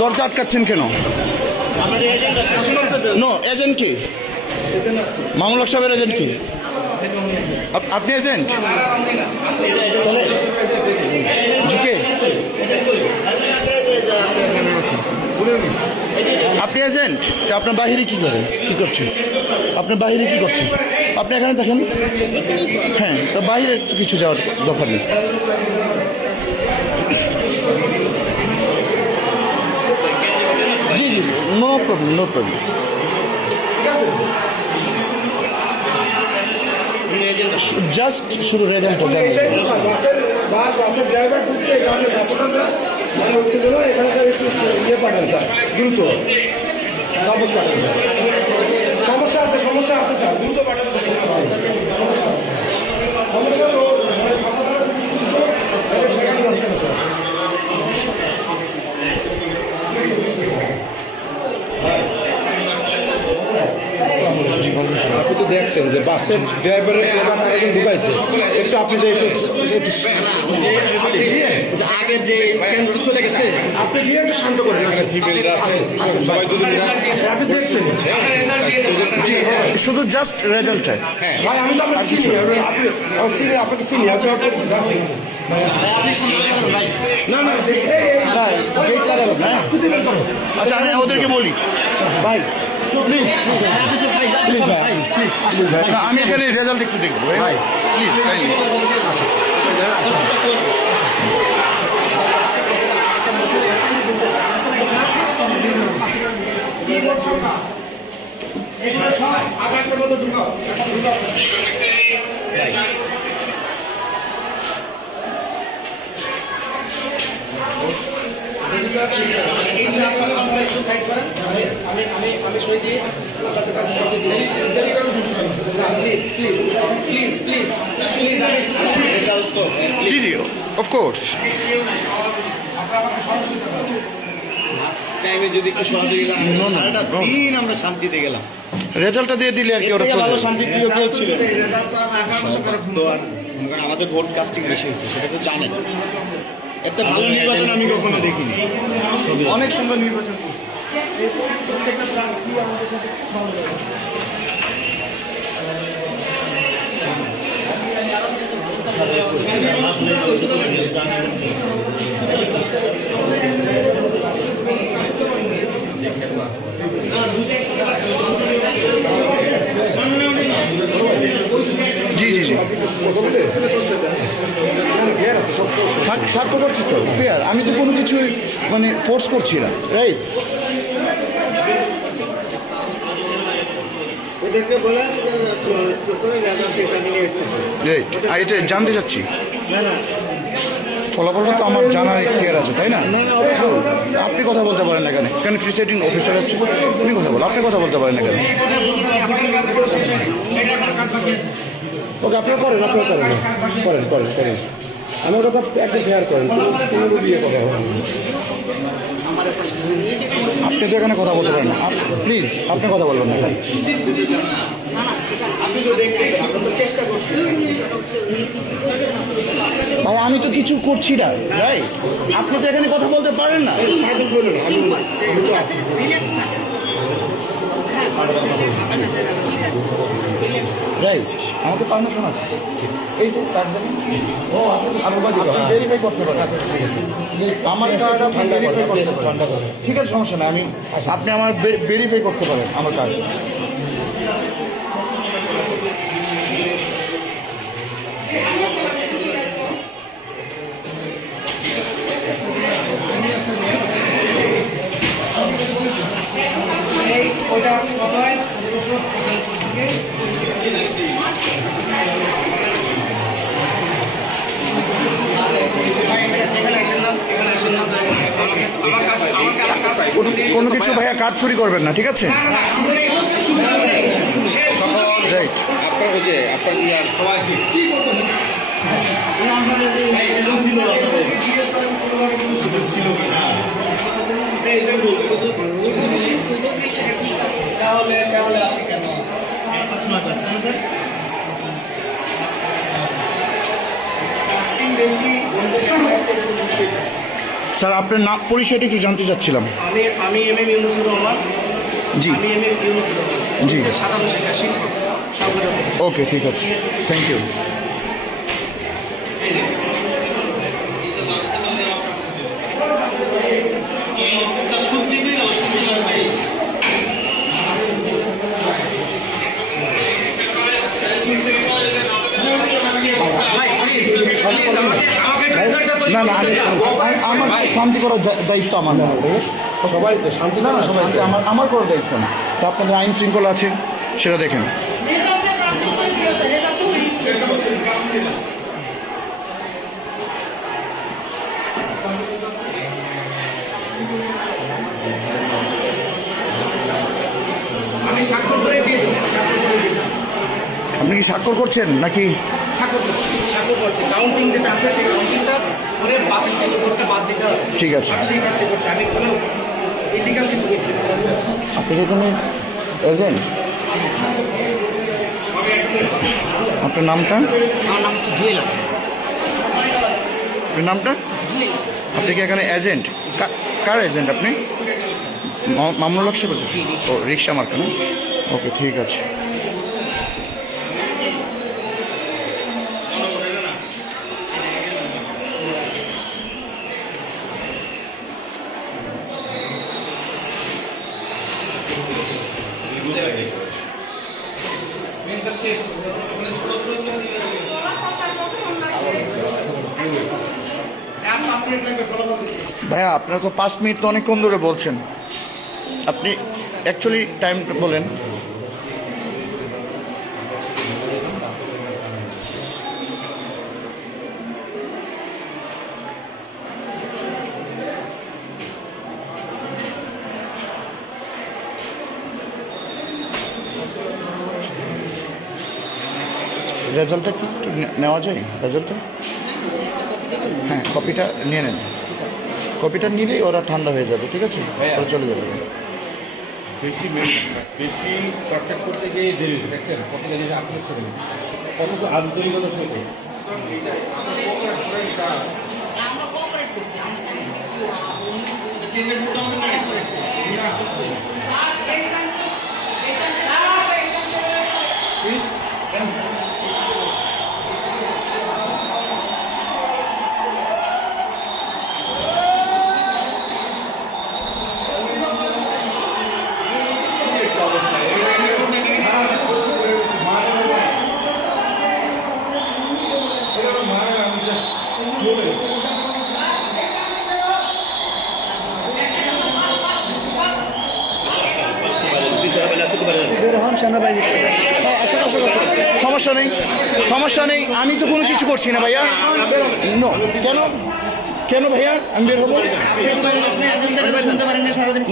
দরজা আটকাচ্ছেন কেন? No, agent কি? মামুল হক সাহেবের এজেন্ট কি? আপনি এজেন্ট? কে আপনি এজেন্ট? আপনার বাহিরে কি করেন, কি করছেন? আপনার বাহিরে কি করছেন? আপনি এখানে দেখেন। হ্যাঁ, তো বাহিরে কিছু যাওয়ার দরকার নেই। জি জি, no problem, no problem. Just শুধু রেজাল্ট বাসের ড্রাইভার ঢুকছে এখানে সাপোর্টাররা মানে উঠতে গেল এখানে স্যার একটু ইয়ে পাঠান স্যার, দ্রুত সাপোর্ট পাঠান স্যার। সমস্যা আছে স্যার, দ্রুত পাঠান স্যার। সমস্যা মানে সাপোর্টাররা ঠেকানো যাচ্ছে না স্যার। আপনি তো দেখছেন যে বাসের ড্রাইভারের প্রধান একজন ঢুকাইছে, একটু আপনি যে আগের যে কেন্দ্র চলে গেছে আপনি গিয়ে একটু শান্ত করেন। সবাই আপনি দেখছেন শুধু জাস্ট রেজাল্ট। ভাই আমি তো আপনাকে চিনি, আপনাকে চিনি, আপনি না না আচ্ছা, আমি ওদেরকে বলি ভাই প্লিজ প্লিজ ভাই, প্লিজ প্লিজ ভাই, আমি এখানে রেজাল্ট একটু দেখবো ভাই, প্লিজ। আকাশের মতো ঢুকাও। আমি সই দিয়ে আপনাদের কাছে please please please G G, of course. টাইমে যদি একটু সহযোগী সারাটা দিন আমরা শান্তিতে গেলাম। রেজাল্টটা দিয়ে দিলে আর কি, ওরা ভালো শান্তি প্রিয় কেউ ছিল। তো আর আমাদের ভোট কাস্টিং বেশি হয়েছে, সেটা তো জানেন। এত ভালো নির্বাচন আমি কখনো দেখিনি। অনেক সুন্দর নির্বাচন। জি জি জি, সাক্ষ্য করছি তো, ফেয়ার। আমি তো কোনো কিছু মানে ফোর্স করছি না, রাইট? ওদেরকে বলে সেটা নিয়ে এসতেছে। রাইট, আর এটা জানতে চাচ্ছি। না না ফলাফলটা তো আমার জানার ইতিহার আছে, তাই না? আপনি কথা বলতে পারেন না কেন? কেন প্রিসাইডিং অফিসার আছে, উনি কথা বলেন, আপনি কথা বলতে পারেন না কেন? ওকে আপনারা করেন করেন আমার কথা একটু ফেয়ার করেন, কোনো বিয়ে কথা হবে। আপনি তো এখানে কথা বলতে পারেন না, প্লিজ আপনি কথা বলবেন না। ভাই আমি তো কিছু করছি না, রাইট? আপনি তো এখানে কথা বলতে পারেন না। রাইট, আমাকে পারমিশন আছে। এই যে কার্ড দেন, ভেরিফাই করতে পারেন। আমার কার্ড আপনি ভেরিফাই করতে পারেন, ঠিক আছে, সমস্যা নেই। আপনি আমার ভেরিফাই করতে পারেন আমার কার্ড। ওটা কত হয়? কোনো কিছু ভাইয়া কাজ চুরি করবেন না, ঠিক আছে? রাইট, আপনার ওই যে আপনার সবাই কি ছিল কিনা তাহলে আপনি কেন বেশি স্যার আপনার নাম পরিচয়টা একটু জানতে চাচ্ছিলাম। আমি এম এম ইউনুসুর রহমান। জি। আমি এম এম ইউনুসুর রহমান। জি। সাধারণ শিক্ষা শিক্ষক সংগঠন। ওকে, ঠিক আছে, থ্যাংক ইউ। ভাই প্লিজ আমাকে রেজাল্টটা তৈরি না না, করতে দাও। আমার শান্তি করার দায়িত্ব আমার না। সবাই তো শান্তি না না, শান্তি আমার করার দায়িত্ব না। তো আপনাদের আইন শৃঙ্খলা আছে, সেটা দেখেন। আমি স্বাক্ষর করে দিয়ে দেবো। আপনি কি স্বাক্ষর করছেন নাকি? স্বাক্ষর করছি। কাউন্টিং যেটা আছে সেই কাউন্টিংটা করে বাতিল থেকে ভোটটা বাদ দিতে হবে। ঠিক আছে। আমি সেই কাজটা করছি। আমি কোনো ইলিগাল কিছু করছি না। আপনি কি এখানে এজেন্ট? আপনার নামটা? আমার নাম হচ্ছে জুয়েল। আপনার নামটা? আপনি কি এখানে এজেন্ট? কার এজেন্ট আপনি? মামুনুল হক সাহেব? ও, রিক্সা মার্কা না? ওকে, ঠিক আছে। ভাইয়া, আপনারা তো 5 মিনিট তো অনেকক্ষণ ধরে বলছেন। আপনি অ্যাকচুয়ালি টাইম বলেন। রেজাল্টটা কি একটু নেওয়া যায়? রেজাল্টটা, হ্যাঁ, কপিটা নিয়ে নেন। কপিটা নিলেই ওরা ঠান্ডা হয়ে যাবে, ঠিক আছে? ওরা চলে যাবে। বেশি কন্ট্যাক্ট করতে গিয়ে দেরি হয়েছে, দেখছেন কত দেরি আপনি ছিলেন কত আন্তরিকতা সহিত হ্যাঁ, আসুন, আসুন, আসুন। সমস্যা নেই, সমস্যা নেই। আমি তো কোনো কিছু করছি না ভাইয়া। নো, কেন কেন ভাইয়া আমি বের হবো?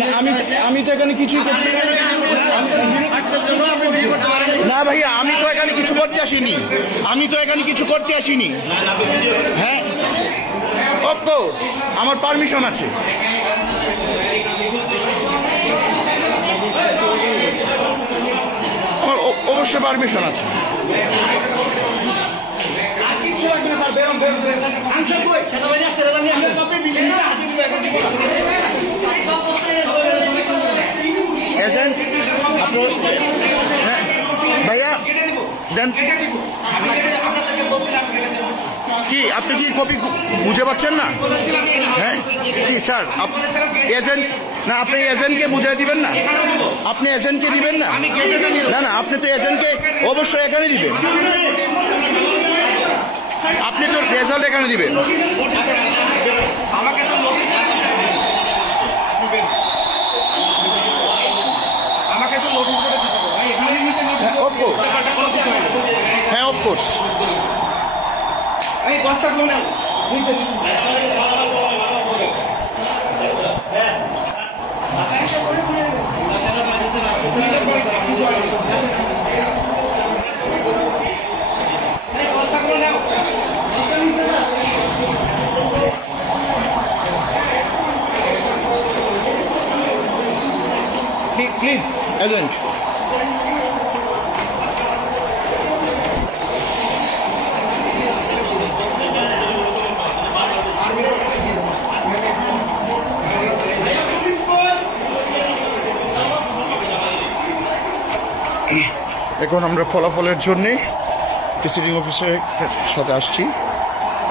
না, আমি তো এখানে কিছুই করছি না ভাইয়া। আমি তো এখানে কিছু করতে আসিনি। আমি তো এখানে কিছু করতে আসিনি। হ্যাঁ, অফকোর্স আমার পারমিশন আছে। আমার অবশ্যই পারমিশন আছে। এজেন্ট ভাইয়া দেন কি? আপনি কি কপি বুঝে পাচ্ছেন না? হ্যাঁ কি স্যার, এজেন্ট না, আপনি এজেন্টকে বুঝিয়ে দিবেন না? আপনি এজেন্টকে দিবেন না? না না, আপনি তো এজেন্টকে অবশ্যই এখানে দিবেন। আপনি তো রেজাল্ট এখানে দিবেন। আমাকে তো আমাকে তো নোটিশ করে দিতে হবে ভাই। এখানে নিচে নোটিশ। হ্যাঁ, অফকোর্স। হ্যাঁ, অফকোর্স। এই বস্তা গুলো বুঝতে প্লিজ এজেন্ট। এখন আমরা ফলাফলের জন্যে প্রিসাইডিং অফিসারের সাথে আসছি।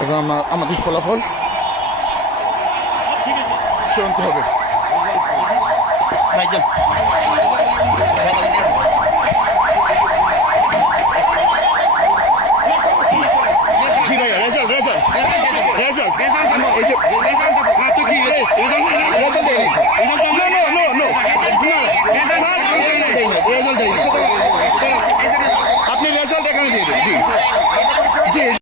এখন আমাদের ফলাফল চূড়ান্ত হবে। জি ভাইয়া, রেজাল্ট এই যে রেজাল্ট দেয়নি। আপনি রেজাল্ট এখানে দিয়ে দিন।